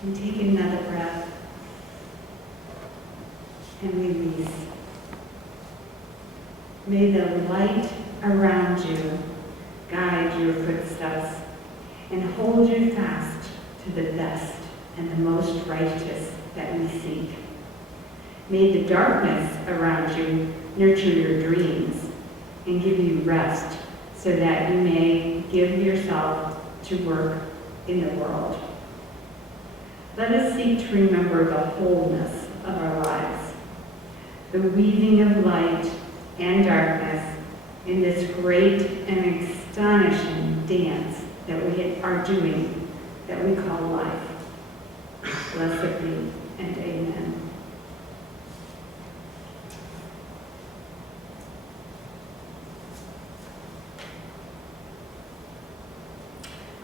And take another breath and release. May the light around you guide your footsteps and hold you fast to the best and the most righteous that we seek. May the darkness around you nurture your dreams and give you rest so that you may give yourself to work in the world. Let us seek to remember the wholeness of our lives, the weaving of light and darkness in this great and astonishing dance that we are doing, that we call life. Blessed be and amen.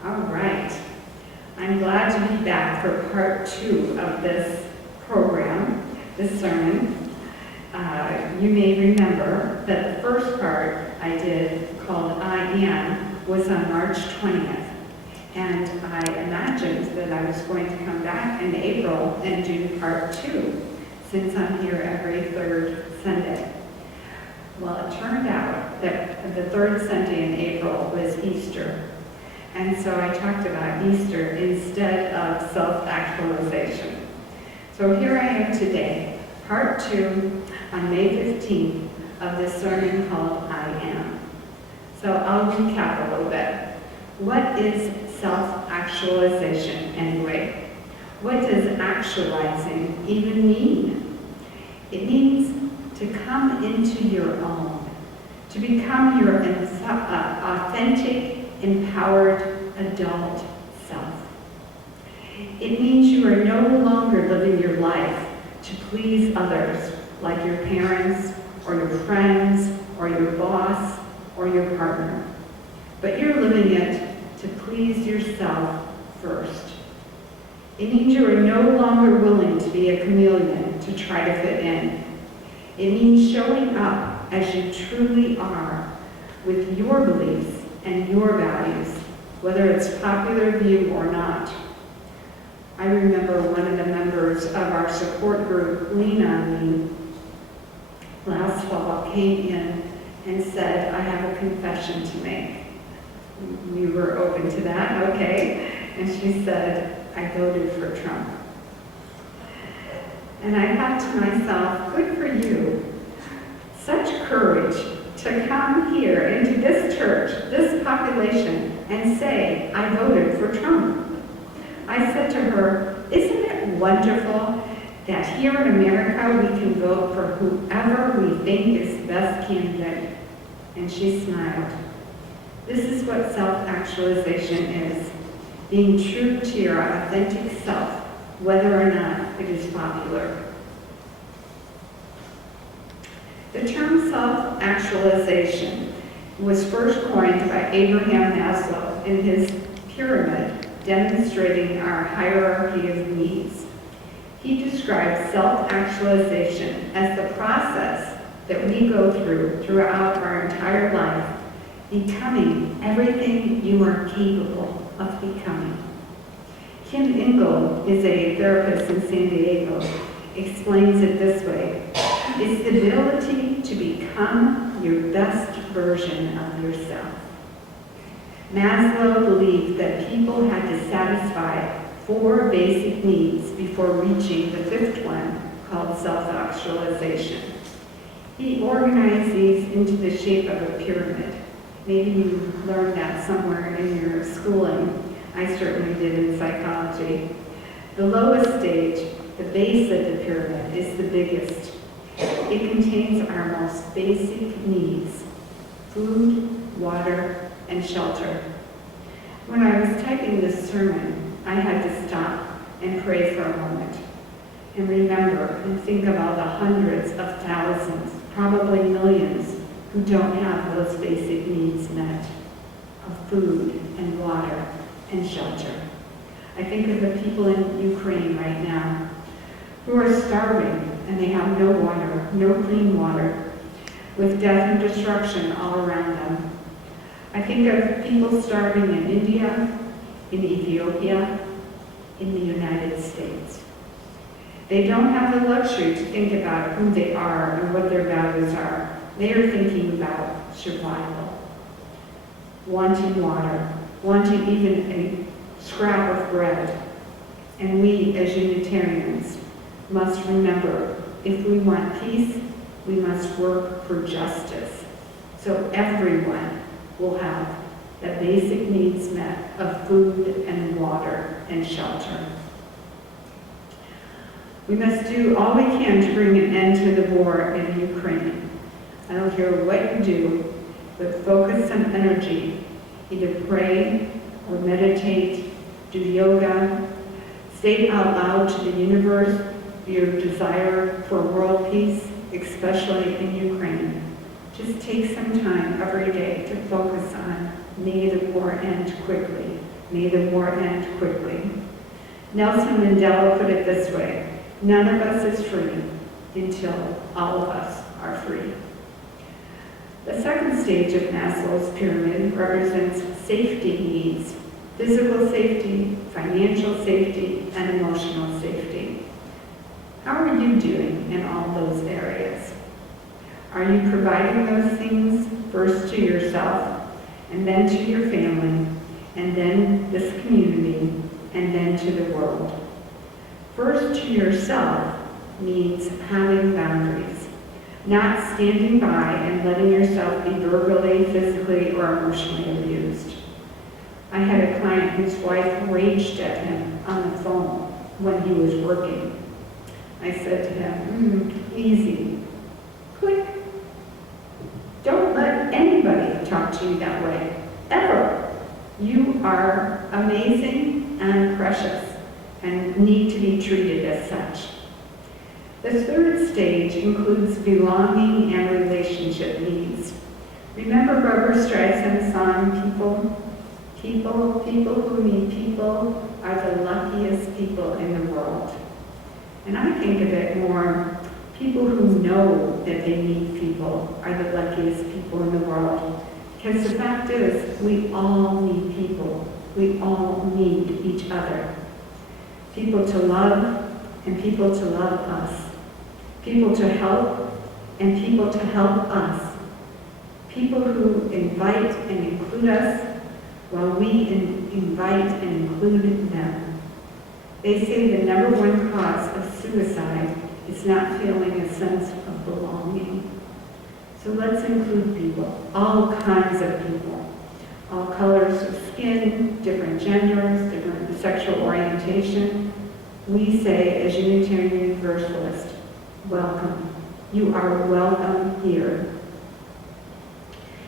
All right. I'm glad to be back for part 2 of this program, this sermon. You may remember that the first part I did, called I Am, was on March 20th. And I imagined that I was going to come back in April and do part 2, since I'm here every third Sunday. Well, it turned out that the third Sunday in April was Easter. And so I talked about Easter instead of self-actualization. So here I am today, part 2 on May 15th of this sermon called I Am. So I'll recap a little bit. What is self-actualization anyway? What does actualizing even mean? It means to come into your own, to become your authentic, empowered adult self. It means you are no longer living your life to please others, like your parents, or your friends, or your boss, or your partner. But you're living it to please yourself first. It means you are no longer willing to be a chameleon to try to fit in. It means showing up as you truly are with your beliefs and your values, whether it's popular view or not. I remember one of the members of our support group, Lean On Me, last fall came in and said, I have a confession to make. We were open to that, okay. And she said, I voted for Trump. And I thought to myself, good for you. Such courage to come here into this church, this population, and say, I voted for Trump. I said to her, isn't it wonderful that here in America we can vote for whoever we think is the best candidate? And she smiled. This is what self-actualization is, being true to your authentic self, whether or not it is popular. The term self-actualization was first coined by Abraham Maslow in his pyramid, demonstrating our hierarchy of needs. He describes self-actualization as the process that we go through throughout our entire life, becoming everything you are capable of becoming. Kim Ingle is a therapist in San Diego, explains it this way. It's the ability to become your best version of yourself. Maslow believed that people had to satisfy 4 basic needs before reaching the 5th one, called self-actualization. He organized these into the shape of a pyramid. Maybe you learned that somewhere in your schooling. I certainly did in psychology. The lowest stage, the base of the pyramid, is the biggest. It contains our most basic needs: food, water, and shelter. When I was typing this sermon, I had to stop and pray for a moment and remember and think about the hundreds of thousands, probably millions, who don't have those basic needs met of food and water and shelter. I think of the people in Ukraine right now who are starving and they have no water, no clean water, with death and destruction all around them. I think of people starving in India, in Ethiopia, in the United States. They don't have the luxury to think about who they are and what their values are. They are thinking about survival, wanting water, wanting even a scrap of bread. And we, as Unitarians, must remember, if we want peace, we must work for justice, so everyone will have the basic needs met of food and water and shelter. We must do all we can to bring an end to the war in Ukraine. I don't care what you do, but focus some energy. Either pray or meditate, do yoga, state out loud to the universe your desire for world peace, especially in Ukraine. Just take some time every day to focus on, may the war end quickly. May the war end quickly. Nelson Mandela put it this way: none of us is free until all of us are free. The second stage of Maslow's pyramid represents safety needs: physical safety, financial safety, and emotional safety. How are you doing in all those areas? Are you providing those things first to yourself, and then to your family, and then this community, and then to the world? First to yourself means having boundaries, not standing by and letting yourself be verbally, physically, or emotionally abused. I had a client whose wife raged at him on the phone when he was working. I said to him, easy, click. Don't let anybody talk to you that way, ever. You are amazing and precious and need to be treated as such. The third stage includes belonging and relationship needs. Remember Barbra Streisand's song, People? People who need people are the luckiest people in the world. And I think of it more, people who know that they need people are the luckiest people in the world. Because the fact is, we all need people. We all need each other. People to love and people to love us. People to help and people to help us. People who invite and include us while we invite and include them. They say the number one cause of suicide is not feeling a sense of belonging. So let's include people, all kinds of people, all colors of skin, different genders, different sexual orientation. We say, as Unitarian Universalists, welcome. You are welcome here.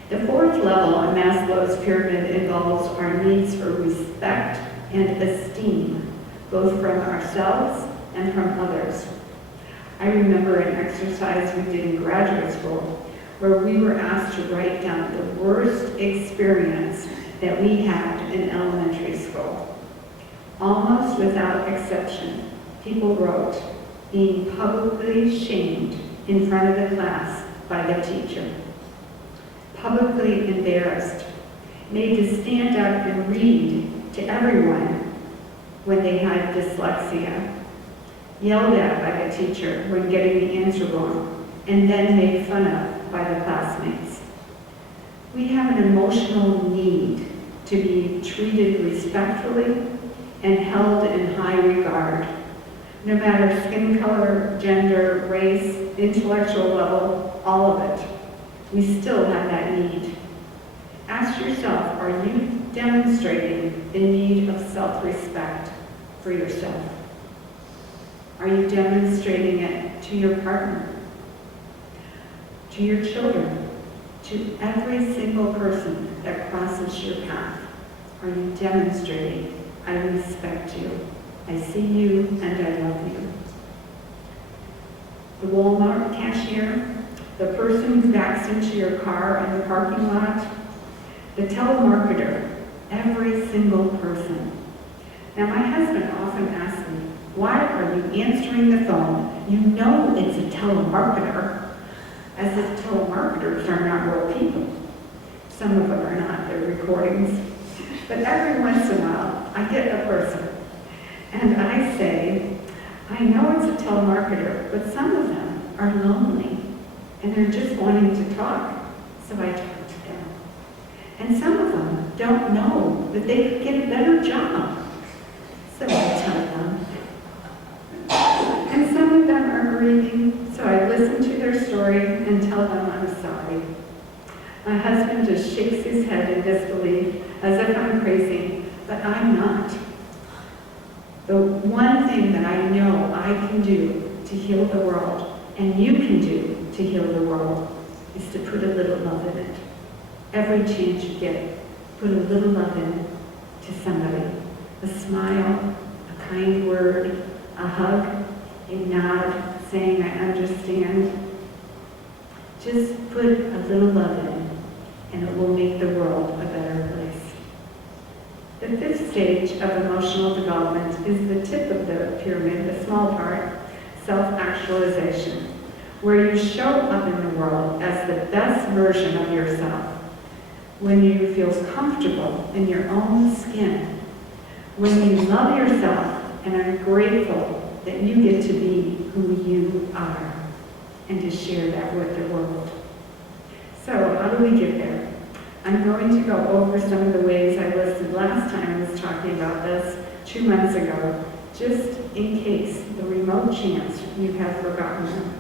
The fourth level on Maslow's pyramid involves our needs for respect and esteem, both from ourselves and from others. I remember an exercise we did in graduate school where we were asked to write down the worst experience that we had in elementary school. Almost without exception, people wrote, being publicly shamed in front of the class by the teacher, publicly embarrassed, made to stand up and read to everyone when they had dyslexia, yelled at by the teacher when getting the answer wrong, and then made fun of by the classmates. We have an emotional need to be treated respectfully and held in high regard. No matter skin color, gender, race, intellectual level, all of it, we still have that need. Ask yourself, are you demonstrating the need of self-respect for yourself? Are you demonstrating it to your partner, to your children, to every single person that crosses your path? Are you demonstrating, I respect you, I see you, and I love you? The Walmart cashier, the person who backs into your car in the parking lot, the telemarketer, every single person. Now, my husband often asks me, why are you answering the phone? You know it's a telemarketer, as if telemarketers are not real people. Some of them are not, they're recordings. But every once in a while, I get a person, and And I say, I know it's a telemarketer, but some of them are lonely and they're just wanting to talk, so I talk to them. And some of them don't know that they could get a better job, so I tell them. And some of them are grieving, so I listen to their story and tell them I'm sorry. My husband just shakes his head in disbelief as if I'm crazy, but I'm not. The one thing that I know I can do to heal the world, and you can do to heal the world, is to put a little love in it. Every chance you get, put a little love in to somebody. A smile, a kind word, a hug, a nod, saying I understand. Just put a little love in, and it will make the world a better place. The fifth stage of emotional development is the tip of the pyramid, the small part, self-actualization, where you show up in the world as the best version of yourself, when you feel comfortable in your own skin, when you love yourself and are grateful that you get to be who you are, and to share that with the world. So how do we get there? I'm going to go over some of the ways I listed last time I was talking about this 2 months ago, just in case, the remote chance you have forgotten them.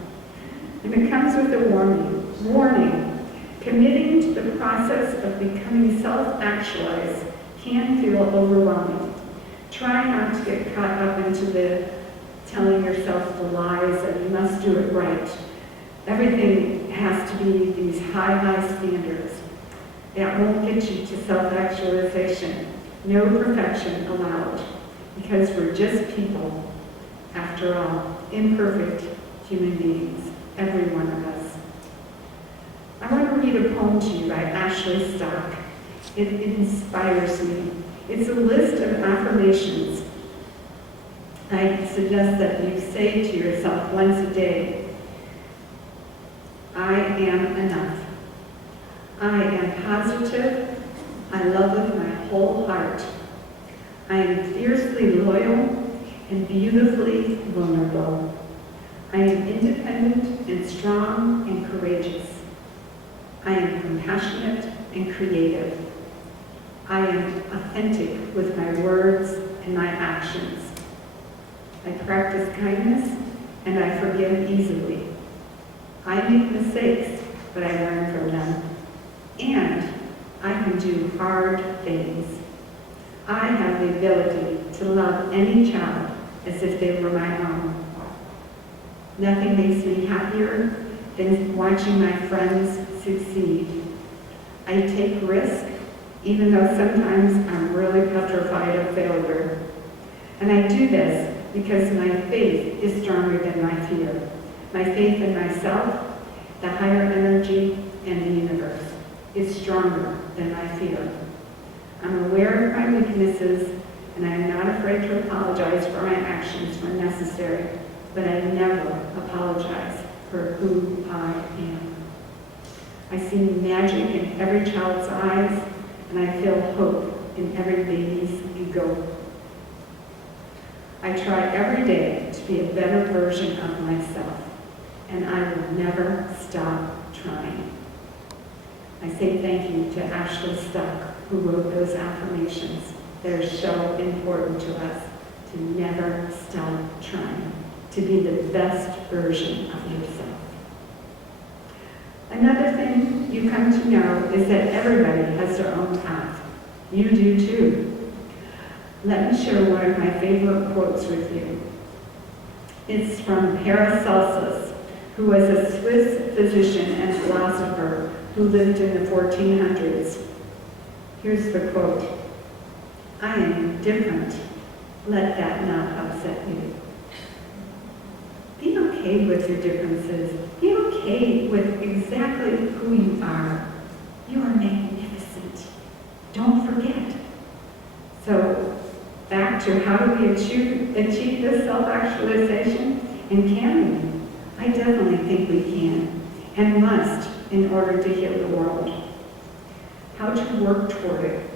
And it comes with a warning. Warning, committing to the process of becoming self-actualized can feel overwhelming. Try not to get caught up into the telling yourself the lies that you must do it right. Everything has to be these high standards. That won't get you to self-actualization. No perfection allowed, because we're just people, after all, imperfect human beings, every one of us. I want to read a poem to you by Ashley Stock. It inspires me. It's a list of affirmations I suggest that you say to yourself once a day. I am enough. I am positive. I love with my whole heart. I am fiercely loyal and beautifully vulnerable. I am independent and strong and courageous. I am compassionate and creative. I am authentic with my words and my actions. I practice kindness and I forgive easily. I make mistakes, but I learn from them. And I can do hard things. I have the ability to love any child as if they were my own. Nothing makes me happier than watching my friends succeed. I take risk, even though sometimes I'm really petrified of failure. And I do this because my faith is stronger than my fear. My faith in myself, the higher energy, and the universe is stronger than my fear. I'm aware of my weaknesses, and I am not afraid to apologize for my actions when necessary, but I never apologize for who I am. I see magic in every child's eyes, and I feel hope in every baby's ego. I try every day to be a better version of myself, and I will never stop trying. I say thank you to Ashley Stock, who wrote those affirmations. They're so important to us, to never stop trying, to be the best version of yourself. Another thing you come to know is that everybody has their own path. You do too. Let me share one of my favorite quotes with you. It's from Paracelsus, who was a Swiss physician and philosopher who lived in the 1400s. Here's the quote. I am different. Let that not upset you. Be okay with your differences. Be okay with exactly who you are. You are magnificent. Don't forget. So, back to how do we achieve this self-actualization? And can we? I definitely think we can and must in order to heal the world. How to work toward it.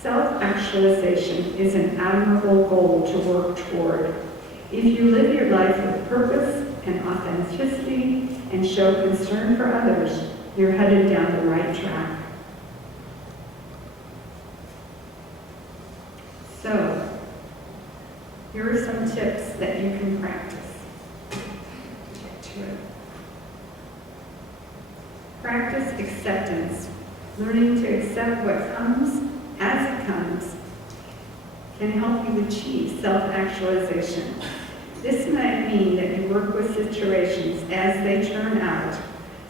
Self-actualization is an admirable goal to work toward. If you live your life with purpose and authenticity and show concern for others, you're headed down the right track. So, here are some tips that you can practice. Get to it. Practice acceptance. Learning to accept what comes as it comes can help you achieve self-actualization. This might mean that you work with situations as they turn out,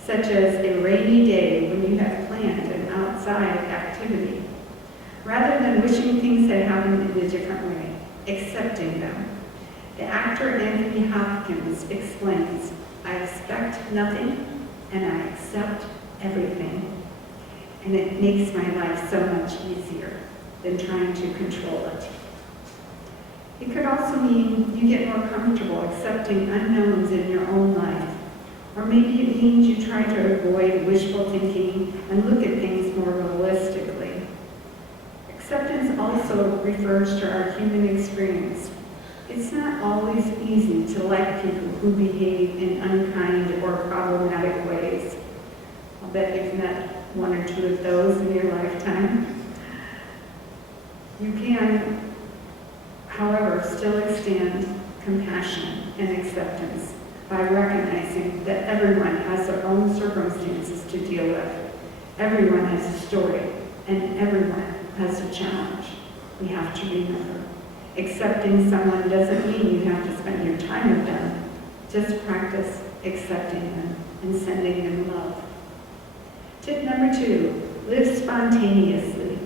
such as a rainy day when you have planned an outside activity. Rather than wishing things had happened in a different way, accepting them. The actor Anthony Hopkins explains, "I expect nothing and I accept everything. And it makes my life so much easier than trying to control it." It could also mean you get more comfortable accepting unknowns in your own life. Or maybe it means you try to avoid wishful thinking and look at things more realistically. Acceptance also refers to our human experience. It's not always easy to like people who behave in unkind or problematic ways. I'll bet you've met one or two of those in your lifetime. You can, however, still extend compassion and acceptance by recognizing that everyone has their own circumstances to deal with. Everyone has a story, and everyone has a challenge. We have to remember. Accepting someone doesn't mean you have to spend your time with them. Just practice accepting them and sending them love. Tip number 2, live spontaneously.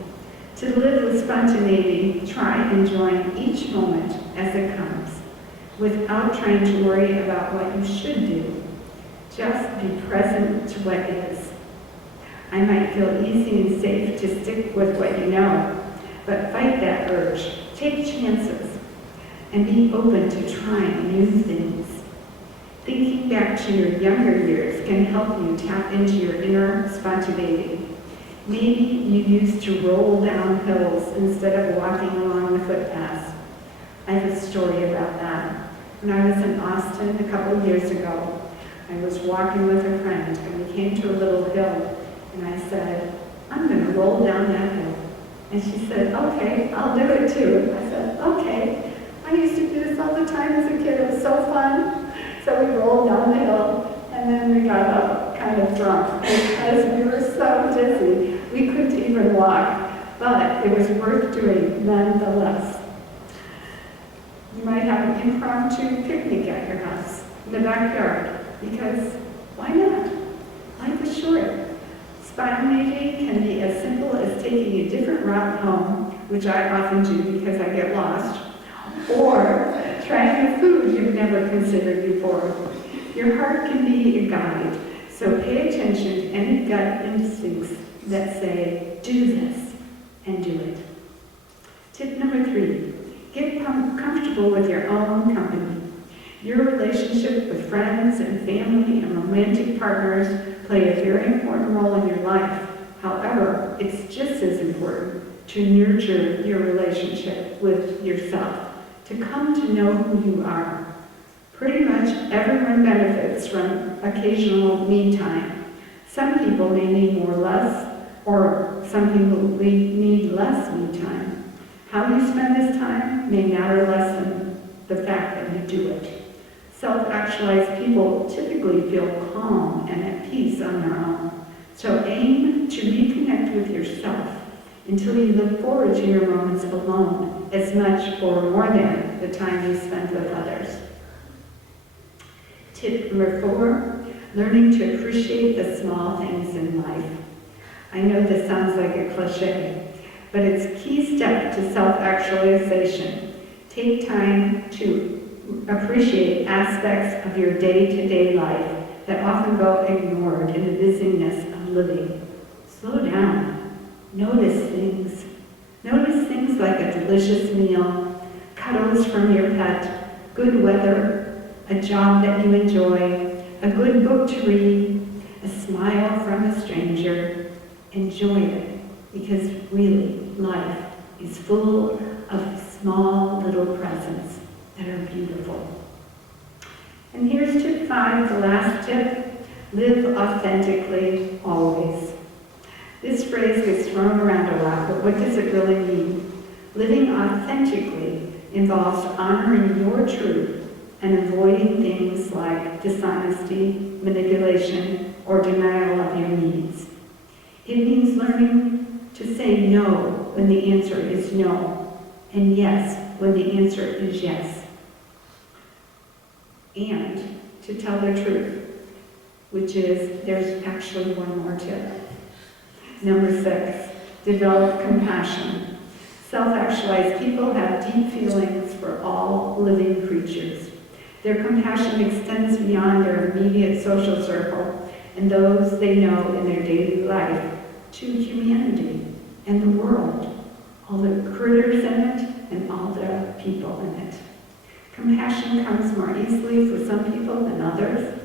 To live with spontaneity, try enjoying each moment as it comes, without trying to worry about what you should do. Just be present to what is. I might feel easy and safe to stick with what you know, but fight that urge. Take chances and be open to trying new things. Thinking back to your younger years can help you tap into your inner spontaneity. Maybe you used to roll down hills instead of walking along the footpaths. I have a story about that. When I was in Austin a couple of years ago, I was walking with a friend and we came to a little hill and I said, "I'm going to roll down that hill." And she said, "Okay, I'll do it too." I said, "Okay." I used to do this all the time as a kid. It was so fun. So we rolled down the hill and then we got up kind of drunk because we were so dizzy. We couldn't even walk, but it was worth doing nonetheless. You might have an impromptu picnic at your house in the backyard because why not? Life is short. Spontaneity can be as simple as taking a different route home, which I often do because I get lost, or trying a food you've never considered before. Your heart can be a guide, so pay attention to any gut instincts that say, "Do this," and do it. Tip number 3, get comfortable with your own company. Your relationship with friends and family and romantic partners play a very important role in your life. However, it's just as important to nurture your relationship with yourself, to come to know who you are. Pretty much everyone benefits from occasional me time. Some people may need more less, or some people need less me time. How you spend this time may matter less than the fact that you do it. Self-actualized people typically feel calm and at peace on their own. So aim to reconnect with yourself until you look forward to your moments alone as much or more than the time you spend with others. Tip number 4, learning to appreciate the small things in life. I know this sounds like a cliche, but it's a key step to self-actualization. Take time to appreciate aspects of your day-to-day life that often go ignored in the busyness of living. Slow down. Notice things. Notice things like a delicious meal, cuddles from your pet, good weather, a job that you enjoy, a good book to read, a smile from a stranger. Enjoy it, because really, life is full of small little presents that are beautiful. And here's tip 5, the last tip. Live authentically always. This phrase gets thrown around a lot, but what does it really mean? Living authentically involves honoring your truth and avoiding things like dishonesty, manipulation, or denial of your needs. It means learning to say no when the answer is no, and yes when the answer is yes. And to tell the truth, which is, there's actually one more tip. Number 6, develop compassion. Self-actualized people have deep feelings for all living creatures. Their compassion extends beyond their immediate social circle and those they know in their daily life to humanity and the world, all the critters in it and all the people in it. Compassion comes more easily for some people than others.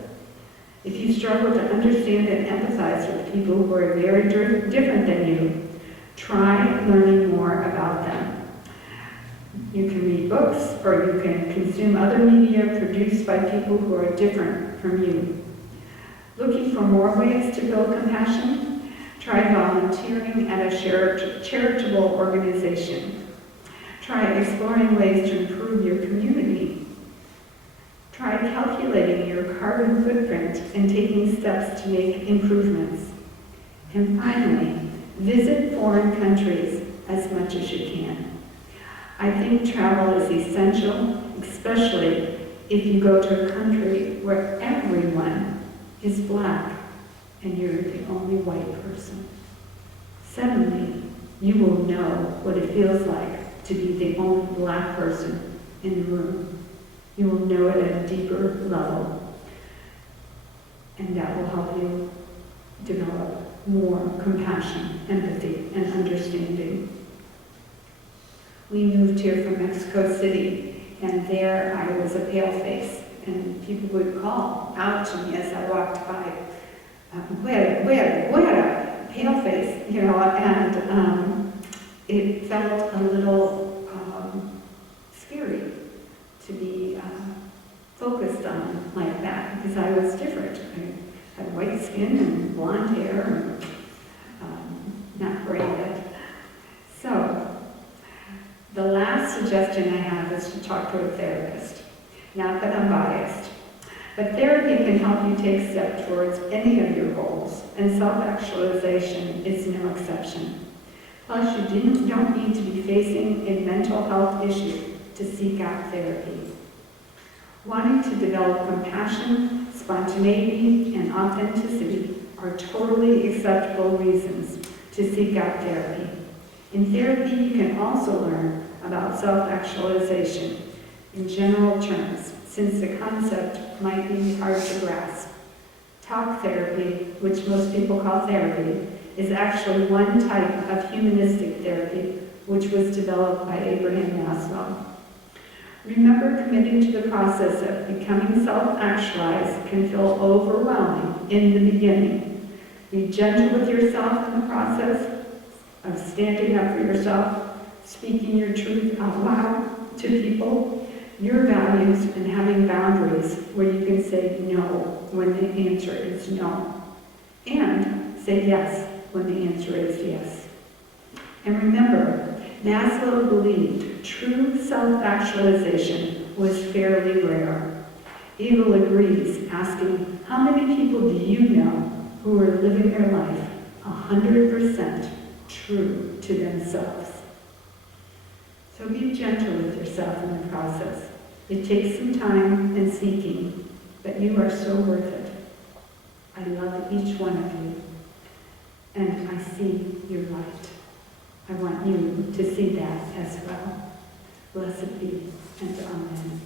If you struggle to understand and empathize with people who are very different than you, try learning more about them. You can read books or you can consume other media produced by people who are different from you. Looking for more ways to build compassion? Try volunteering at a charitable organization. Try exploring ways to improve your community. Try calculating your carbon footprint and taking steps to make improvements. And finally, visit foreign countries as much as you can. I think travel is essential, especially if you go to a country where everyone is black and you're the only white person. Suddenly, you will know what it feels like to be the only black person in the room. You will know it at a deeper level, and that will help you develop more compassion, empathy, and understanding. We moved here from Mexico City, and there I was a paleface, and people would call out to me as I walked by, "Güera, paleface," you know, and it felt a little scary to be focused on like that, because I was different. I had white skin and blonde hair, and not braided. So, the last suggestion I have is to talk to a therapist. Not that I'm biased, but therapy can help you take steps towards any of your goals, and self-actualization is no exception. Plus, you don't need to be facing a mental health issue to seek out therapy. Wanting to develop compassion, spontaneity, and authenticity are totally acceptable reasons to seek out therapy. In therapy, you can also learn about self-actualization in general terms, since the concept might be hard to grasp. Talk therapy, which most people call therapy, is actually one type of humanistic therapy, which was developed by Abraham Maslow. Remember, committing to the process of becoming self-actualized can feel overwhelming in the beginning. Be gentle with yourself in the process of standing up for yourself, speaking your truth out loud to people, your values, and having boundaries where you can say no when the answer is no, and say yes when the answer is yes. And remember, Maslow believed true self-actualization was fairly rare. Eagle agrees, asking, how many people do you know who are living their life 100% true to themselves? So be gentle with yourself in the process. It takes some time and seeking, but you are so worth it. I love each one of you, and I see your light. I want you to see that as well. Blessed be, and amen.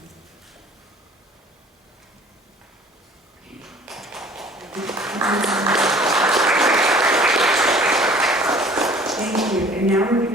Thank you. And now we